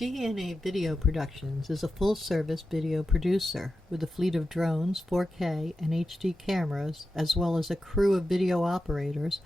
DNA Video Productions is a full-service video producer with a fleet of drones, 4K, and HD cameras, as well as a crew of video operators.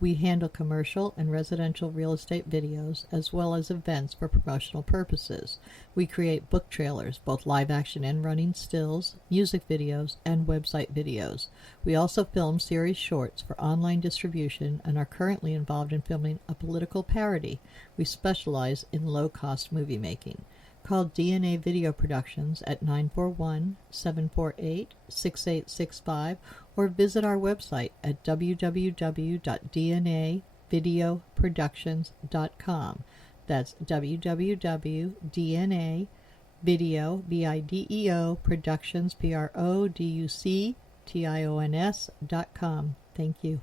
We handle commercial and residential real estate videos, as well as events for promotional purposes. We create book trailers, both live-action and running stills, music videos, and website videos. We also film series shorts for online distribution and are currently involved in filming a political parody. We specialize in low-cost movie making. Call DNA Video Productions at 941-748-6865 or visit our website at www.dnavideoproductions.com. That's www.dnavideoproductions.com. Thank you.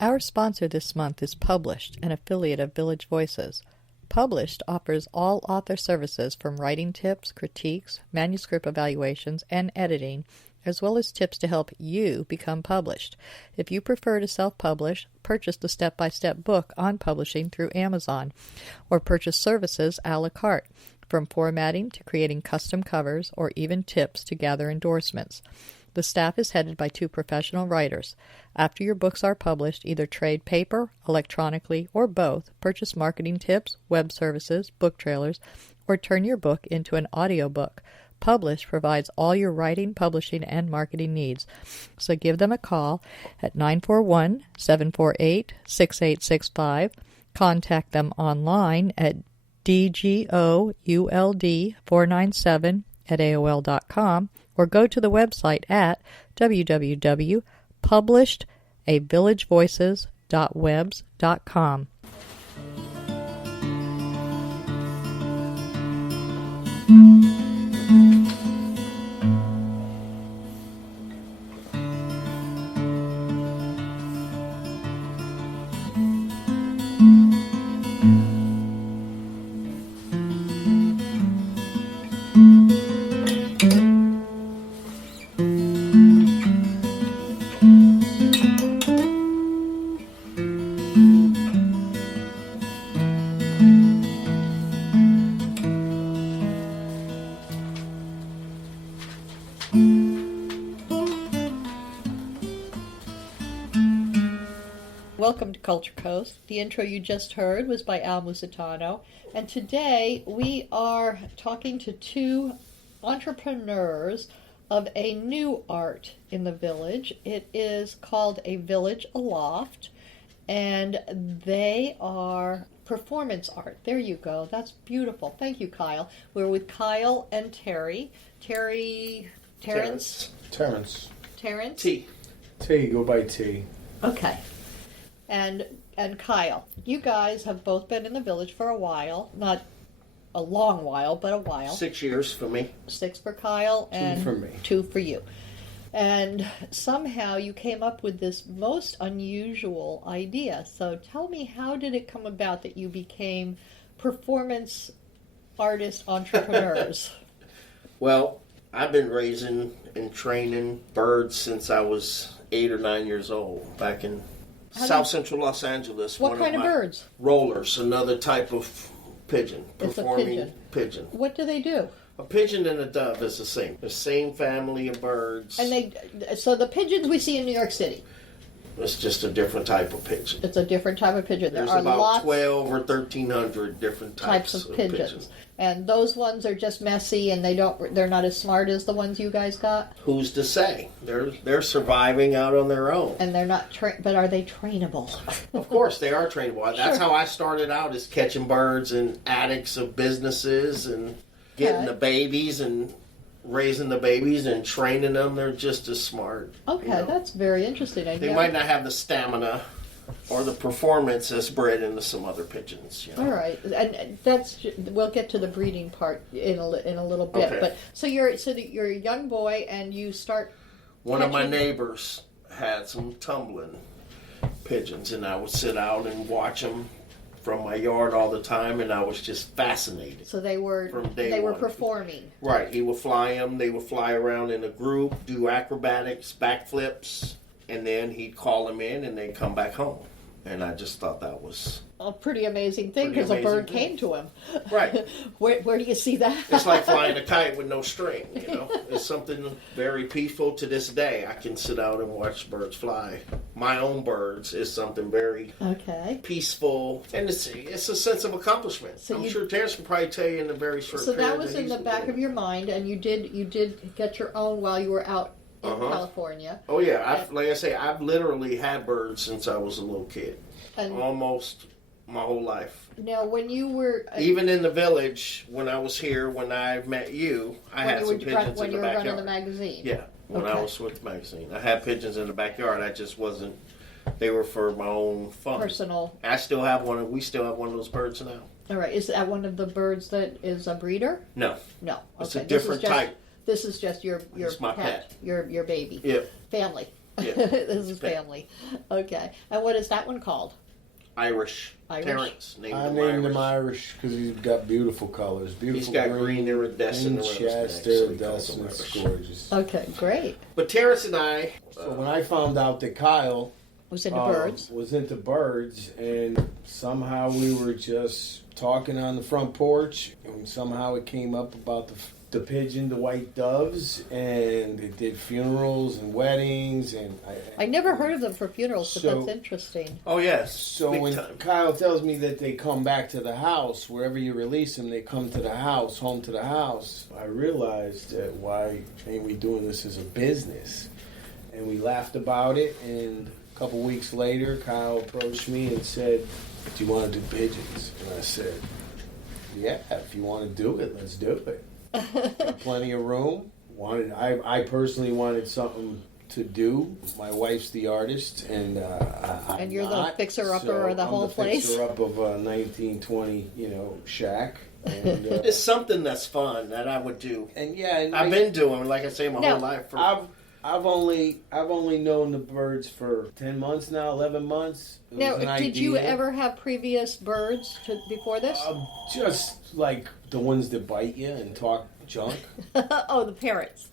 Our sponsor this month is Published, an affiliate of Village Voices. Published offers all author services from writing tips, critiques, manuscript evaluations, and editing, as well as tips to help you become published. If you prefer to self-publish, purchase the step-by-step book on publishing through Amazon, or purchase services a la carte, from formatting to creating custom covers, or even tips to gather endorsements. The staff is headed by 2 professional writers. After your books are published, either trade paper, electronically, or both, purchase marketing tips, web services, book trailers, or turn your book into an audiobook. Publish provides all your writing, publishing, and marketing needs. So give them a call at 941-748-6865. Contact them online at dgould497@aol.com or go to the website at www.publishedavillagevoices.webs.com. Welcome to Culture Coast. The intro you just heard was by Al Musitano, and today we are talking to 2 entrepreneurs of a new art in the village. It is called a Village Aloft, and they are performance art. There you go. That's beautiful. Thank you, Kyle. We're with Kyle and Terry. Terrence? Terrence. T. Go by T. Okay. And Kyle, you guys have both been in the village for a while. Not a long while, but a while. 6 years for me. 6 for Kyle and 2 for me. 2 for you. And somehow you came up with this most unusual idea. So tell me, how did it come about that you became performance artist entrepreneurs? Well, I've been raising and training birds since I was 8 or 9 years old, back in South Central Los Angeles. What kind of birds? Rollers, another type of pigeon. It's performing a pigeon. What do they do? A pigeon and a dove is the same family of birds. And so the pigeons we see in New York City. It's just a different type of pigeon. It's a different type of pigeon. There's there are about lots 12 or 1,300 different types of pigeons. And those ones are just messy, and they're not as smart as the ones you guys got. Who's to say? They're surviving out on their own. And they're not but are they trainable? Of course, they are trainable. That's how I started out, is catching birds in attics of businesses and getting the babies and raising the babies and training them. They're just as smart. Okay, that's very interesting. They might not have the stamina or the performance that's bred into some other pigeons. All right, and we'll get to the breeding part in a little bit. Okay. But so you're a young boy and you start. One of my neighbors had some tumbling pigeons, and I would sit out and watch them from my yard all the time, and I was just fascinated. So they were performing. Right, he would fly them. They would fly around in a group, do acrobatics, backflips, and then he'd call them in, and they'd come back home. And I just thought that was a pretty amazing thing Pretty because a bird amazing thing. came to him. Right. Where do you see that? It's like flying a kite with no string, you know. It's something very peaceful to this day. I can sit out and watch birds fly. My own birds is something very Okay. peaceful, and it's a sense of accomplishment. So I'm you- sure Terrence can probably tell you in a very short So period. that was in the back of your mind, and you did get your own while you were out in California. Oh yeah, like I say, I've literally had birds since I was a little kid, And almost my whole life. now, when you were Even in the village, when I was here, when I met you, I had some pigeons when in you the were running backyard. the magazine. Yeah, when I Okay. was with the magazine, I had pigeons in the backyard. I just wasn't. They were for my own fun. Personal. I still have one. We still have one of those birds now. All right. Is that one of the birds that is a breeder? No, No. it's Okay. a different type. This is just your It's my pet. your baby. Yep. Family. Yeah. This is Pet. family. Okay. And what is that one called? Irish. Irish? Terrence named I him named him Irish. Irish because he's got beautiful colors. Beautiful He's got green iridescent around his neck, chest, so he calls iridescent. him It's Irish. gorgeous. Okay. Great. But Terrence and I, So when I found out that Kyle Was into birds. was into birds, and somehow we were just talking on the front porch, and somehow it came up about the pigeon, the white doves, and they did funerals and weddings, and I never heard of them for funerals, but So- that's interesting. oh yes, So big when time. Kyle tells me that they come back to the house, wherever you release them, they come to the house, home to the house, I realized that why ain't we doing this as a business? And we laughed about it, and a couple weeks later, Kyle approached me and said, "Do you want to do pigeons?" And I said, "Yeah, if you want to do it, let's do it." Plenty of room. I personally wanted something to do. My wife's the artist, and I'm And you're the not, fixer-upper so of the I'm whole place? Fixer-up of a 1920, shack. And, It's something that's fun that I would do. and yeah, and I've been doing, like I say, my Now, whole life. For, I've only known the birds for 10 months now, 11 months. It Now, was an did you idea. ever have previous birds before this? Just like the ones that bite you and talk junk. Oh, the parrots.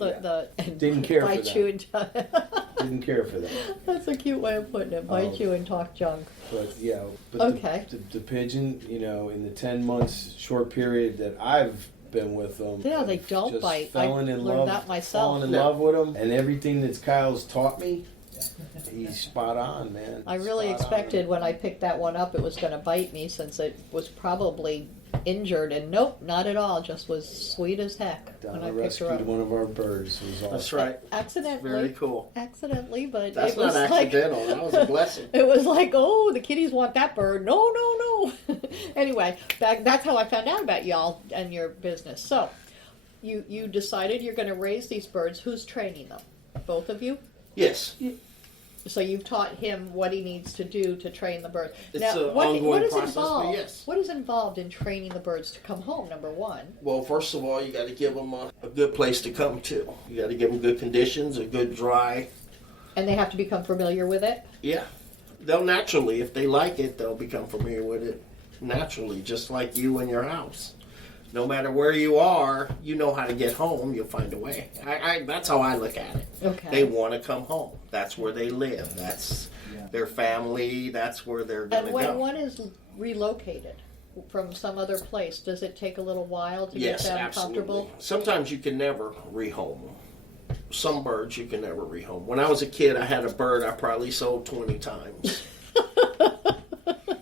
Didn't care for bite that. you and Didn't care for that. That's a cute way of putting it. Bite Oh. you and talk junk. But yeah, but Okay. the pigeon, in the 10 months short period that I've been with them, Yeah, they I've don't just bite. I Fallen in learned love, that myself. Fallen in No. love with them, and everything that Kyle's taught me, he's spot on, man. I really Spot on. expected when I picked that one up it was going to bite me since it was probably injured, and nope, not at all. Just was sweet as heck when Donna I picked her rescued up. one of our birds. It was awesome. that's right. Accidentally. Very cool. Accidentally, but That's it was not accidental. That was a blessing. It was like, oh, the kitties want that bird. No, no, no. Anyway, that's how I found out about y'all and your business. So, you decided you're going to raise these birds. Who's training them? Both of you? Yes. So you've taught him what he needs to do to train the birds. It's now, an what ongoing is process, but involved? yes. What is involved in training the birds to come home? Number one. Well, first of all, you got to give them a good place to come to. You got to give them good conditions, a good dry. And they have to become familiar with it. Yeah. They'll naturally, if they like it, they'll become familiar with it naturally, just like you in your house. No matter where you are, you know how to get home. You'll find a way. That's how I look at it. Okay. They want to come home. That's where they live. That's their family. That's where they're going to And when go. one is relocated from some other place, does it take a little while to Yes, get them absolutely. comfortable? Sometimes you can never rehome them. Some birds you can never rehome. When I was a kid, I had a bird I probably sold 20 times.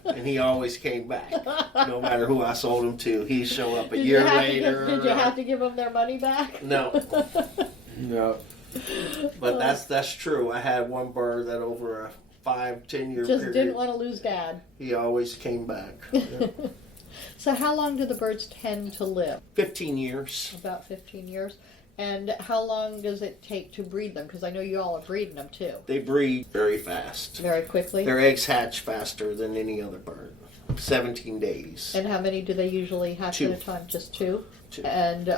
And he always came back. No matter who I sold him to, he'd show up a year later. Did you have to give them their money back? No. No. But that's true. I had one bird that over a 5-10 year Just period, didn't want to lose Dad. he always came back. Yeah. So how long do the birds tend to live? 15 years. About 15 years. And how long does it take to breed them? Because I know you all are breeding them too. They breed very fast. Very quickly. Their eggs hatch faster than any other bird. 17 days. And how many do they usually hatch Two. at a time? Just two? Two. And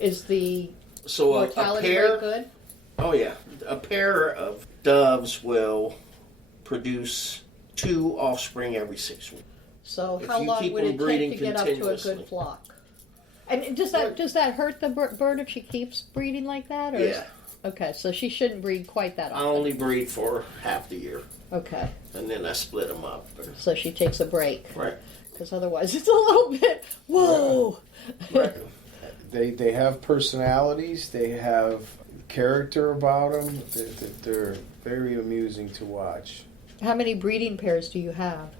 is the So a mortality pair, rate good? oh yeah, a pair of doves will produce 2 offspring every 6 weeks. So If how you long keep would them it breeding take to get up to a continuously. good flock? And does that hurt the bird if she keeps breeding like that? Or Yeah. Okay, so she shouldn't breed quite that I often. only breed for half the year. Okay. And then I split them up. So she takes a break. Right. Because otherwise it's a little bit, whoa! Right. They have personalities. They have character about them. They're very amusing to watch. How many breeding pairs do you have?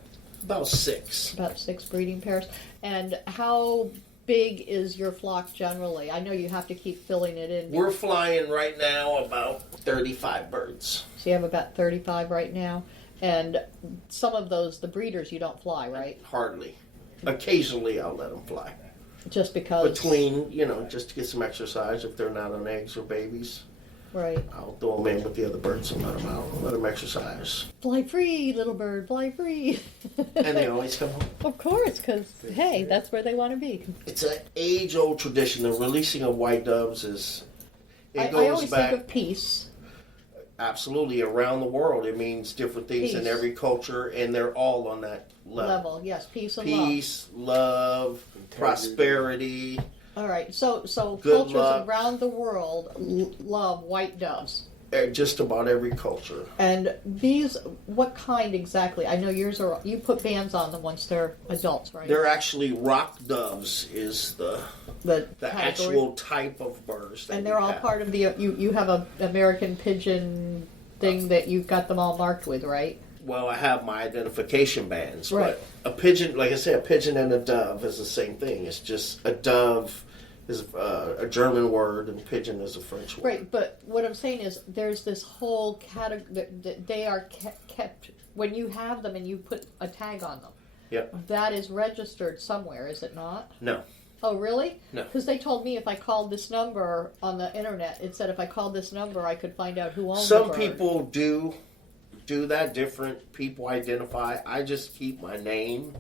About 6. About 6 breeding pairs. And how big is your flock generally? I know you have to keep filling it in. We're flying right now about 35 birds. So you have about 35 right now. And some of those, the breeders, you don't fly, right? Hardly. Occasionally I'll let them fly. Just because... Between, just to get some exercise if they're not on eggs or babies. Right. I'll throw them in with the other birds and let them out. Let them exercise. Fly free, little bird, fly free. And they always come home. Of course, because, hey, that's where they want to be. It's an age-old tradition. The releasing of white doves is... I always think of peace. Absolutely. Around the world, it means different things in every culture, and they're all on that level. Yes, peace and Peace, love, prosperity. All right, so Good cultures luck. around the world love white doves. Just about every culture. And these, what kind exactly? I know yours are, you put bands on them once they're adults, right? They're actually rock doves is the actual type of birds. And they're all part of the, you have a American pigeon thing that you've got them all marked with, right? Well, I have my identification bands. Right. But a pigeon, like I said, a pigeon and a dove is the same thing. It's just a dove is a German word and pigeon is a French word. Right, but what I'm saying is there's this whole category, they are kept, when you have them and you put a tag on them, Yep. that is registered somewhere, is it not? No. Oh, really? No. Because they told me if I called this number on the internet, it said if I called this number, I could find out who owned the Some bird. people do that. Different people identify. I just keep my name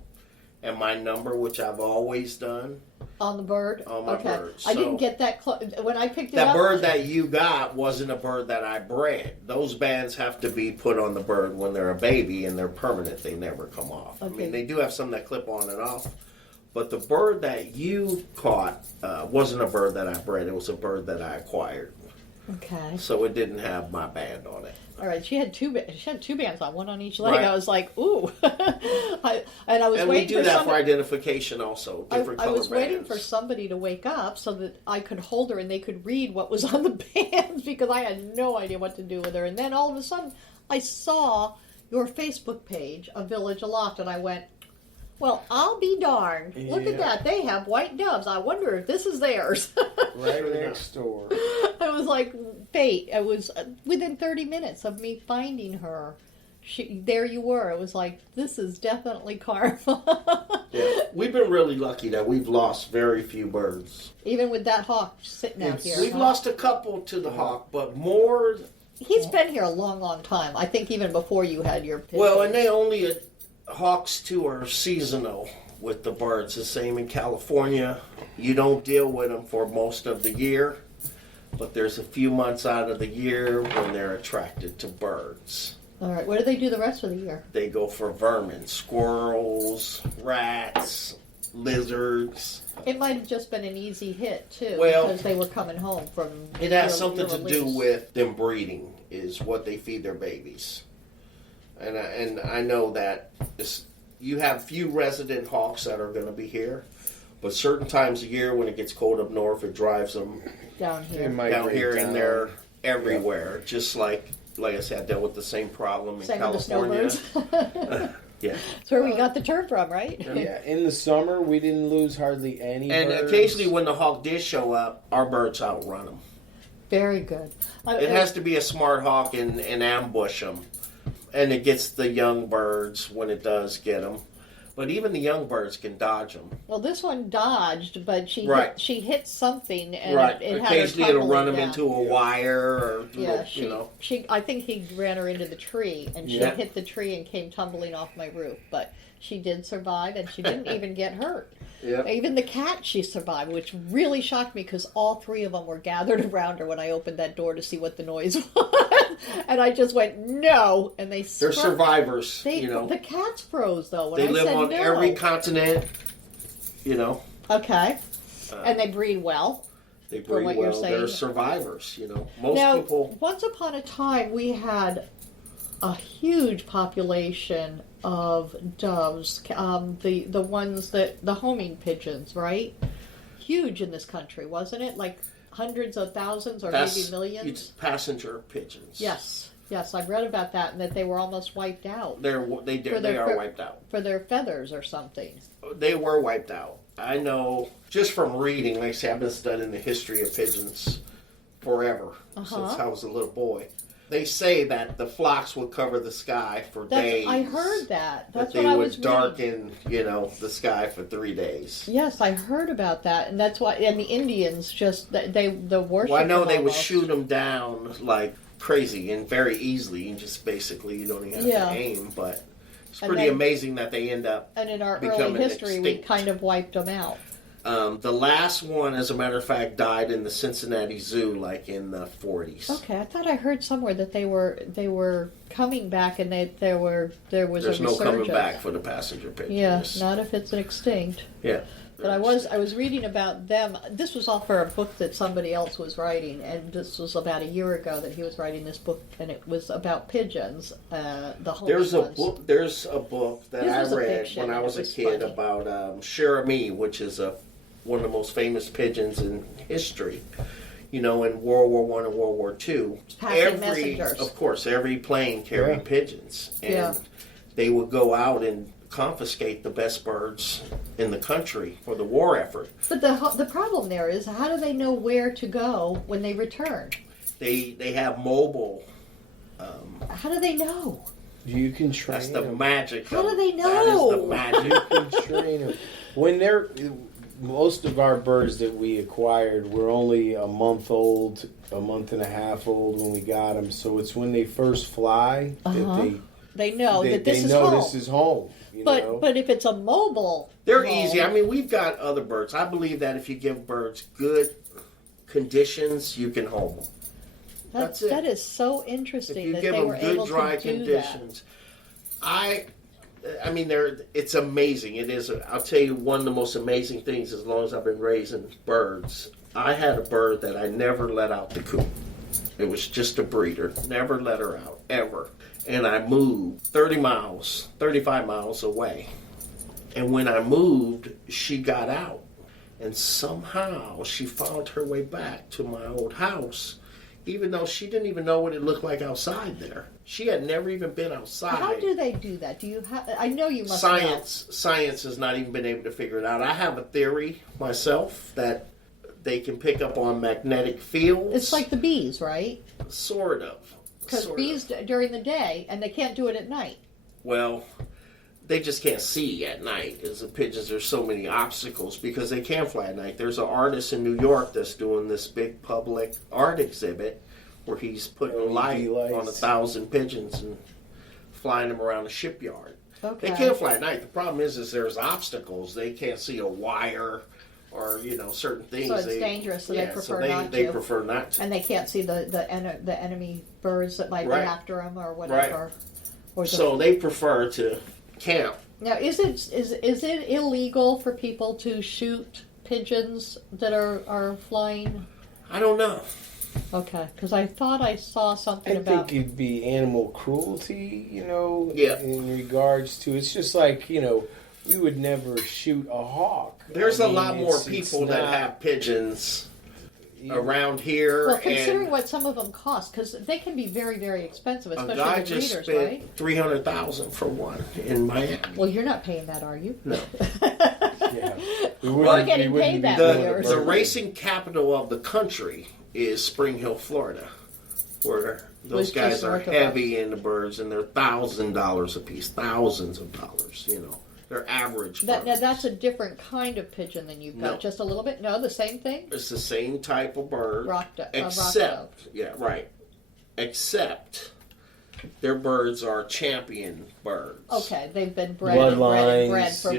and my number, which I've always done. On the bird? On my bird. I didn't get that close. When I picked it That up... bird that you got wasn't a bird that I bred. Those bands have to be put on the bird when they're a baby, and they're permanent. They never come off. Okay. I mean, they do have some that clip on and off. But the bird that you caught wasn't a bird that I bred. It was a bird that I acquired. Okay. So it didn't have my band on it. All right. She had two bands on, one on each leg. Right. I was like, ooh. And we do that for identification also. Different I color was waiting bands. for somebody to wake up so that I could hold her and they could read what was on the bands because I had no idea what to do with her. And then all of a sudden, I saw your Facebook page of Village Aloft, and I went, well, I'll be darned. Look at that. They have white doves. I wonder if this is theirs. Right next door. It was like fate. It was within 30 minutes of me finding her. There you were. It was like, this is definitely karma. Yeah, we've been really lucky that we've lost very few birds. Even with that hawk sitting out here. We've lost a couple to the hawk, but more... He's been here a long, long time. I think even before you had your pigeons. Well, and they only... Hawks, too, are seasonal with the birds. The same in California. You don't deal with them for most of the year, but there's a few months out of the year when they're attracted to birds. All right. What do they do the rest of the year? They go for vermin, squirrels, rats, lizards. It might have just been an easy hit, too, Well, because they were coming home from... It has something to do release. with them breeding, is what they feed their babies. And I know that you have few resident hawks that are going to be here, but certain times of year when it gets cold up north, it drives them Down here. down here, and they're everywhere. Yeah. Just like I said, I dealt with the same problem in California. With the snowbirds. Yeah, That's where we got the term from, right? Yeah, in the summer we didn't lose hardly any and birds. occasionally when the hawk did show up, our birds outrun them. Very good. It has to be a smart hawk and ambush them. And it gets the young birds when it does get them. But even the young birds can dodge them. Well, this one dodged, but she hit something, and it had Occasionally her it'll run them down. into a wire, or she. I think he ran her into the tree, and she hit the tree and came tumbling off my roof. But she did survive, and she didn't even get hurt. Yeah. Even the cat, she survived, which really shocked me because all 3 of them were gathered around her when I opened that door to see what the noise was. And I just went, no. And they're survivors, The cats froze, though. When they I live said on no. every continent, Okay. And they breed well. They breed well. They're survivors, Most people... Once upon a time, we had a huge population of doves. The ones the homing pigeons, right? Huge in this country, wasn't it? Like hundreds of thousands, or maybe millions. It's passenger pigeons. Yes, I've read about that, and that they were almost wiped out. They are wiped out for their feathers or something. They were wiped out. I know just from reading. Like I say, I've been studying the history of pigeons forever since I was a little boy. They say that the flocks would cover the sky for days. I heard that. That's that what I was they would darken, the sky for 3 days. Yes, I heard about that, and that's why. And the Indians the worship. Well, I know they would almost. shoot them down like crazy and very easily, and just basically you don't even have to aim. But it's pretty amazing that they end up. And in our early history, we kind of wiped them out. The last one, as a matter of fact, died in the Cincinnati Zoo, like in the 40s. Okay, I thought I heard somewhere that they were coming back, and there was There's a resurgence. no coming back for the passenger pigeons. Yeah, not if it's extinct. Yeah. But I was reading about them. This was all for a book that somebody else was writing, and this was about a year ago that he was writing this book, and it was about pigeons. The whole There's a book that I read when I was a kid funny. about Cherami, which is one of the most famous pigeons in history. In World War I and World War II, messengers. Of course, every plane carried pigeons, and they would go out and confiscate the best birds in the country for the war effort. But the problem there is, how do they know where to go when they return? They have mobile. How do they know? You can train That's the them. magic. How do they know? That is the magic. You can train them. When most of our birds that we acquired were only a month old, a month and a half old when we got them. So it's when they first fly that they know that this is home. But if it's a mobile, They're easy. I mean, we've got other birds. I believe that if you give birds good conditions, you can home them. That's it. That is so interesting. If you that give they them were good able dry to do conditions, it's amazing. It is. I'll tell you, one of the most amazing things. As long as I've been raising birds, I had a bird that I never let out the coop. It was just a breeder. Never let her out ever. And I moved 35 miles away. And when I moved, she got out. And somehow she found her way back to my old house, even though she didn't even know what it looked like outside there. She had never even been outside. How do they do that? Do you have? I know you must. Science has not even been able to figure it out. I have a theory myself that they can pick up on magnetic fields. It's like the bees, right? Sort of. Because bees during the day, and they can't do it at night. Well, they just can't see at night. As the pigeons, there's so many obstacles because they can't fly at night. There's an artist in New York that's doing this big public art exhibit where he's putting light on 1,000 pigeons and flying them around the shipyard. Okay. They can't fly at night. The problem is there's obstacles. They can't see a wire or certain things. So it's dangerous. So they prefer not to. They prefer not to. And they can't see the enemy birds that might be after them or whatever. Right. Or so they prefer to camp. Now, is it illegal for people to shoot pigeons that are flying? I don't know. Okay, because I thought I saw something I think it'd be animal cruelty, in regards to, it's just like, we would never shoot a hawk. There's a lot more people that have pigeons around here. Well, considering what some of them cost, because they can be very, very expensive, especially a guy the just breeders, spent right? $300,000 for one in Miami. Well, you're not paying that, are you? No. Yeah. We're getting paid that for The racing capital of the country is Spring Hill, Florida, where those guys are heavy into birds, and they're $1,000 a piece, thousands of dollars. They're average. Now that's a different kind of pigeon than you've got. No. Just a little bit. No, the same thing. It's the same type of bird, except their birds are champion birds. Okay, they've been bred for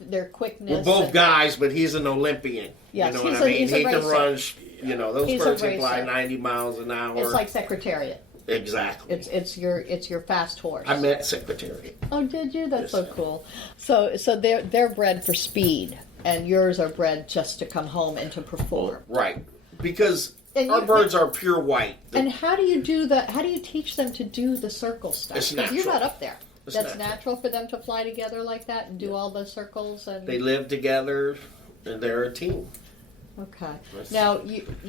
their quickness. We're both guys, but he's an Olympian. Yes, you know what I mean? He can run. Those He's birds can fly 90 miles an hour. It's like Secretariat. Exactly. It's your fast horse. I met Secretariat. Oh, did you? That's so cool. So they're bred for speed, and yours are bred just to come home and to perform. Right. Because Our birds are pure white. And how do you do that? How do you teach them to do the circle stuff? It's natural. You're not up there. It's That's natural for them to fly together like that and do all the circles. And they live together, and they're a team. Okay. Now,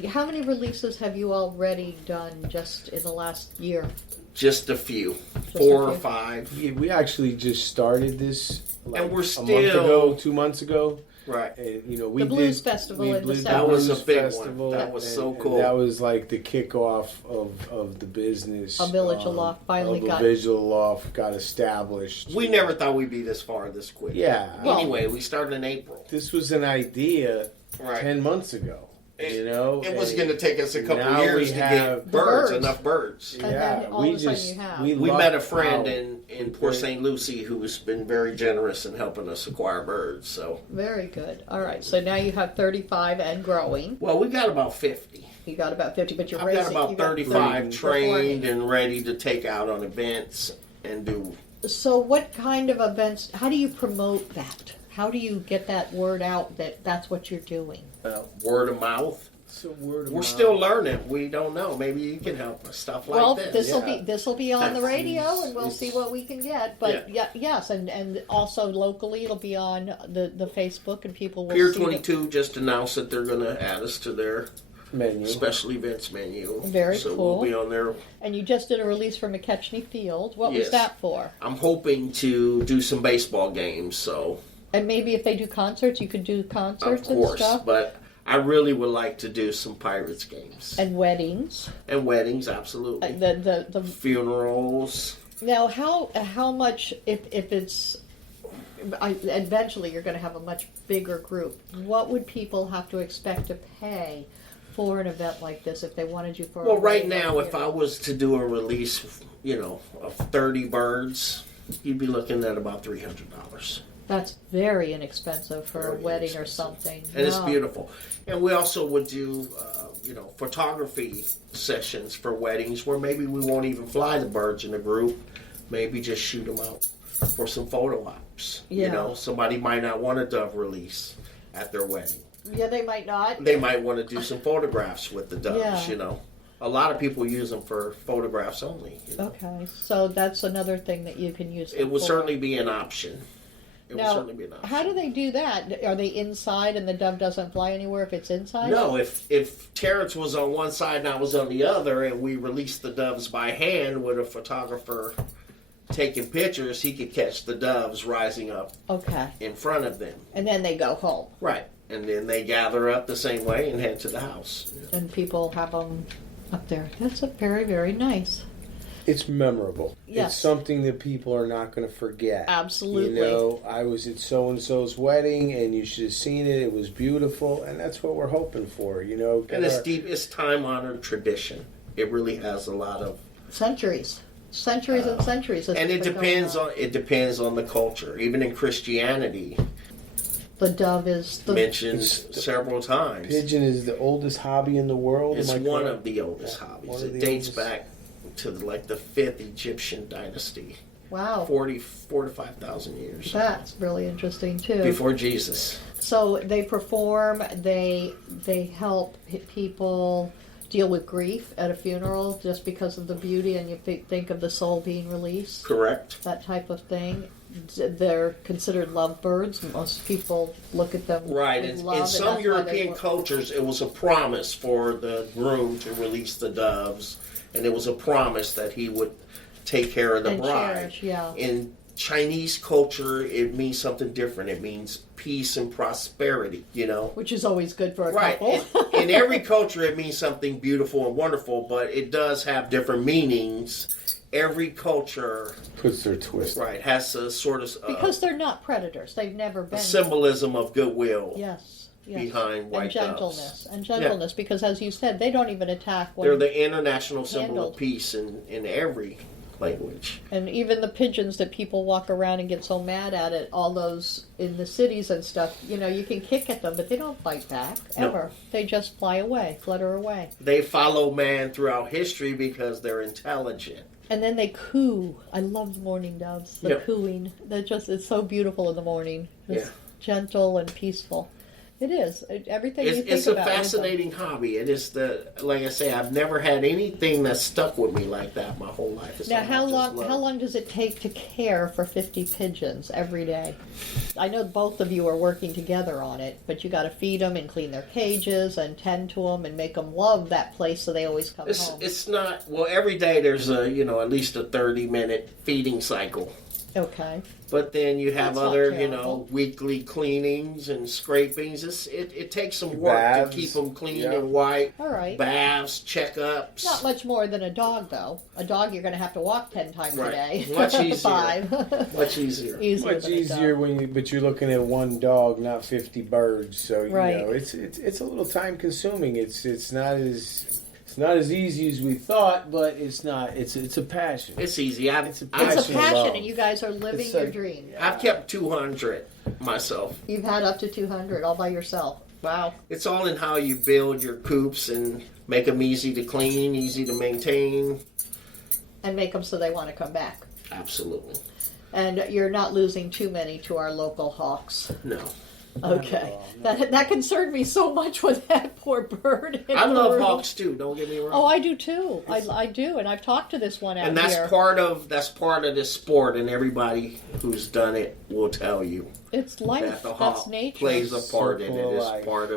how many releases have you already done just in the last year? Just a few, 4 or 5. Yeah, we actually just started this, and we're still a month ago, 2 months ago. Right. And, we the Blues Festival in December. That was a big one. That was so cool. That was like the kickoff of the business. A Village Aloft finally got. Village Aloft got established. We never thought we'd be this far this quick. Yeah. Anyway, we started in April. This was an idea 10 months ago. It was going to take us a couple years to get enough birds. Yeah, we met a friend in Port St. Lucie who has been very generous in helping us acquire birds. So very good. All right, so now you have 35 and growing. Well, we got about 50. You got about 50, but I've got about 35 trained and ready to take out on events and do. So, what kind of events? How do you promote that? How do you get that word out that that's what you're doing? Word of mouth. We're still learning. We don't know. Maybe you can help us. Stuff like this. Well, this will be on the radio, and we'll see what we can get. But yes, and also locally, it'll be on the Facebook, and people will. Pier 22 just announced that they're going to add us to their menu, special events menu. Very cool. So we'll be on there. And you just did a release for McKechnie Field. What was that for? I'm hoping to do some baseball games. So. And maybe if they do concerts, you could do concerts and stuff. Of course, but I really would like to do some Pirates games. And weddings. And weddings, absolutely. The funerals. Now, how much, if it's, eventually you're going to have a much bigger group, what would people have to expect to pay for an event like this if they wanted you for Well, right now, if I was to do a release, of 30 birds, you'd be looking at about $300. That's very inexpensive for a wedding or something. And it's beautiful. And we also would do, photography sessions for weddings where maybe we won't even fly the birds in a group. Maybe just shoot them out for some photo ops. Yeah. Somebody might not want a dove release at their wedding. Yeah, they might not. They might want to do some photographs with the doves, A lot of people use them for photographs only. Okay, so that's another thing that you can use. It would certainly be an option. Now, how do they do that? Are they inside and the dove doesn't fly anywhere if it's inside? No, if Terrence was on one side and I was on the other and we released the doves by hand with a photographer taking pictures, he could catch the doves rising up in front of them. And then they go home. Right. And then they gather up the same way and head to the house. And people have them up there. That's a very, very nice. It's memorable. Yes. It's something that people are not going to forget. Absolutely. I was at so-and-so's wedding, and you should have seen it. It was beautiful, and that's what we're hoping for, And it's deep. It's time-honored tradition. It really has a lot of... Centuries and centuries. And it depends on the culture. Even in Christianity... The dove is mentioned several times. Pigeon is the oldest hobby in the world. It's one of the oldest hobbies. It dates back to the 5th Egyptian dynasty. Wow. 4 to 5,000 years. That's really interesting too. Before Jesus. So they perform, they help people deal with grief at a funeral just because of the beauty and you think of the soul being released. Correct. That type of thing. They're considered lovebirds. Most people look at them right. with love, in some European cultures, it was a promise for the groom to release the doves. And it was a promise that he would take care of the bride. Cherish, yeah. In Chinese culture, it means something different. It means peace and prosperity, Which is always good for a couple. In every culture, it means something beautiful and wonderful, but it does have different meanings. Every culture puts their twist. Right, has a sort of... because they're not predators. They've never been... symbolism of goodwill. Yes. Behind white doves. And gentleness, because as you said, they don't even attack when they're the international symbol of peace in every language. And even the pigeons that people walk around and get so mad at it, all those in the cities and stuff, you can kick at them, but they don't fight back, ever. No. They just fly away, flutter away. They follow man throughout history because they're intelligent. And then they coo. I love the mourning doves, cooing. It's so beautiful in the morning. It's gentle and peaceful. It is. Everything you think It's a about fascinating hobby. It is like I say, I've never had anything that stuck with me like that my whole life. It's Now, something I how just long? love. How long does it take to care for 50 pigeons every day? I know both of you are working together on it, but you got to feed them and clean their cages and tend to them and make them love that place so they always come home. It's not well. Every day there's at least a 30-minute feeding cycle. Okay. But then you have That's not other, terrible. weekly cleanings and scrapings. It takes some work Baths, to keep them clean yeah. and white. All right. Baths, checkups. Not much more than a dog, though. A dog you're going to have to walk 10 times a Right. day. Much easier. 5. Much easier. Easier Much than a easier dog. but you're looking at one dog, not 50 birds. So Right. it's a little time consuming. It's not as easy as we thought, but it's not. It's a passion. It's easy. It's a Passion, passion, love. and you guys are living It's your like- dream. I've kept 200 myself. You've had up to 200 all by yourself. Wow. It's all in how you build your coops and make them easy to clean, easy to maintain. And make them so they want to come back. Absolutely. And you're not losing too many to our local hawks. No. Okay. That concerned me so much with that poor bird. in I the love room. hawks too, don't get me wrong. Oh, I do too. I do, and I've talked to this one out And that's here. part of this sport, and everybody who's done it will tell you It's that life. the That's hawk nature. plays a part in it. Circle of It's life. part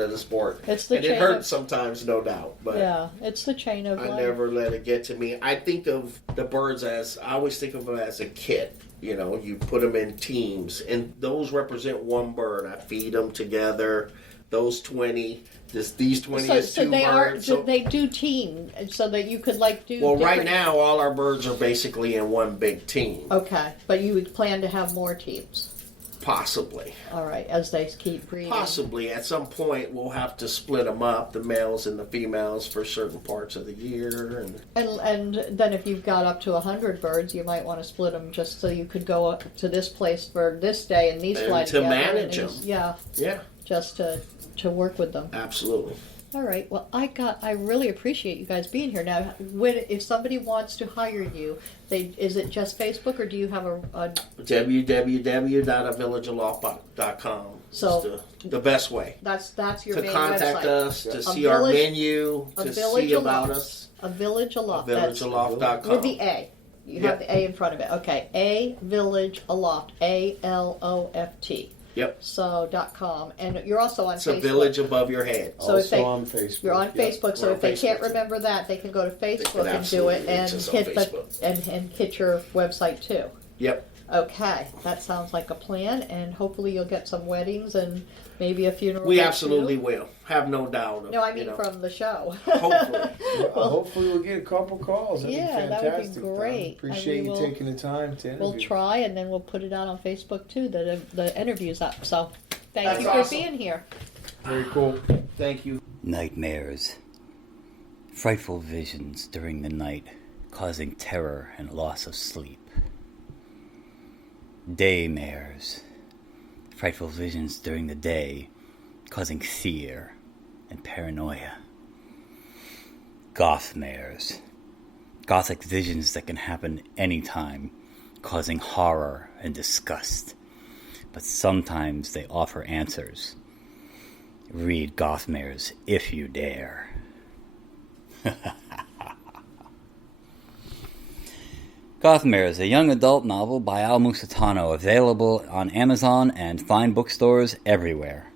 of the sport. It's the and it chain hurts of- sometimes, no doubt. But Yeah, it's the chain of I life. never let it get to me. I think of the birds I always think of them as a kit. You put them in teams, and those represent one bird. I feed them together. Those 20, these 20 is two they birds. they do team so that you could do. Well, right different- now, all our birds are basically in one big team. Okay, but you would plan to have more teams. Possibly. All right, as they keep breeding. Possibly. At some point, we'll have to split them up, the males and the females, for certain parts of the year. And then if you've got up to 100 birds, you might want to split them just so you could go up to this place for this day and these And fly to together. manage and them. Yeah, Yeah, just to work with them. absolutely. All right. Well, I really appreciate you guys being here. Now, if somebody wants to hire you, is it just Facebook or do you have a www.avillagealoft.com So- is the best way that's your to main contact website? us, to see our menu, a to Village see about Aloft. us. A Village Aloft. That's Villagealoft.com. with the A. You have Yep. the A in front of it. Okay. A Village Aloft. ALOFT. Yep. So .com, and you're also on It's Facebook. a village above your head. So if also they- on Facebook. You're on Yep. Facebook, so We're if on they Facebook, can't too. remember that, they can go to Facebook can and do absolutely it and reach us on hit Facebook. and hit your website too. Yep. Okay, that sounds like a plan, and hopefully you'll get some weddings and maybe a funeral. We or absolutely two. will. Have no doubt. No, I mean from the show. Hopefully. Well, hopefully we'll get a couple calls. That'd Yeah, be that would be fantastic, Don. great. Appreciate And we you will- taking the time to interview. We'll try, and then we'll put it out on Facebook too. The interview's up. So thank That's you for awesome. being here. Very cool. Thank you. Nightmares. Frightful visions during the night, causing terror and loss of sleep. Daymares. Frightful visions during the day, causing fear and paranoia. Gothmares. Gothic visions that can happen anytime, causing horror and disgust. But sometimes they offer answers. Read Gothmares if you dare. Gothmares, a young adult novel by Al Musitano, available on Amazon and fine bookstores everywhere.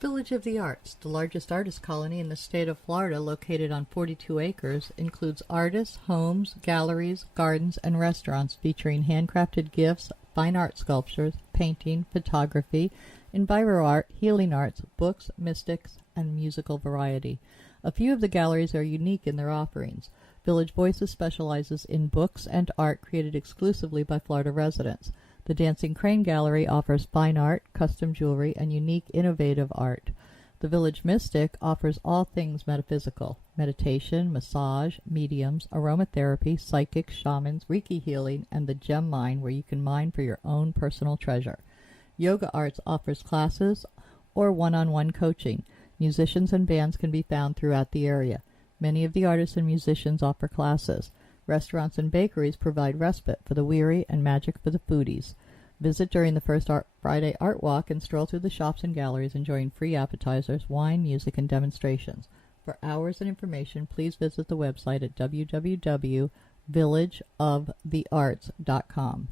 Village of the Arts, the largest artist colony in the state of Florida, located on 42 acres, includes artists, homes, galleries, gardens, and restaurants featuring handcrafted gifts, fine art sculptures, painting, photography, enviro art, healing arts, books, mystics, and musical variety. A few of the galleries are unique in their offerings. Village Voices specializes in books and art created exclusively by Florida residents. The Dancing Crane Gallery offers fine art, custom jewelry, and unique innovative art. The Village Mystic offers all things metaphysical: meditation, massage, mediums, aromatherapy, psychics, shamans, Reiki healing, and the gem mine, where you can mine for your own personal treasure. Yoga Arts offers classes or one-on-one coaching. Musicians and bands can be found throughout the area. Many of the artists and musicians offer classes. Restaurants and bakeries provide respite for the weary and magic for the foodies. Visit during the first Friday Art Walk and stroll through the shops and galleries enjoying free appetizers, wine, music, and demonstrations. For hours and information, please visit the website at www.villageofthearts.com.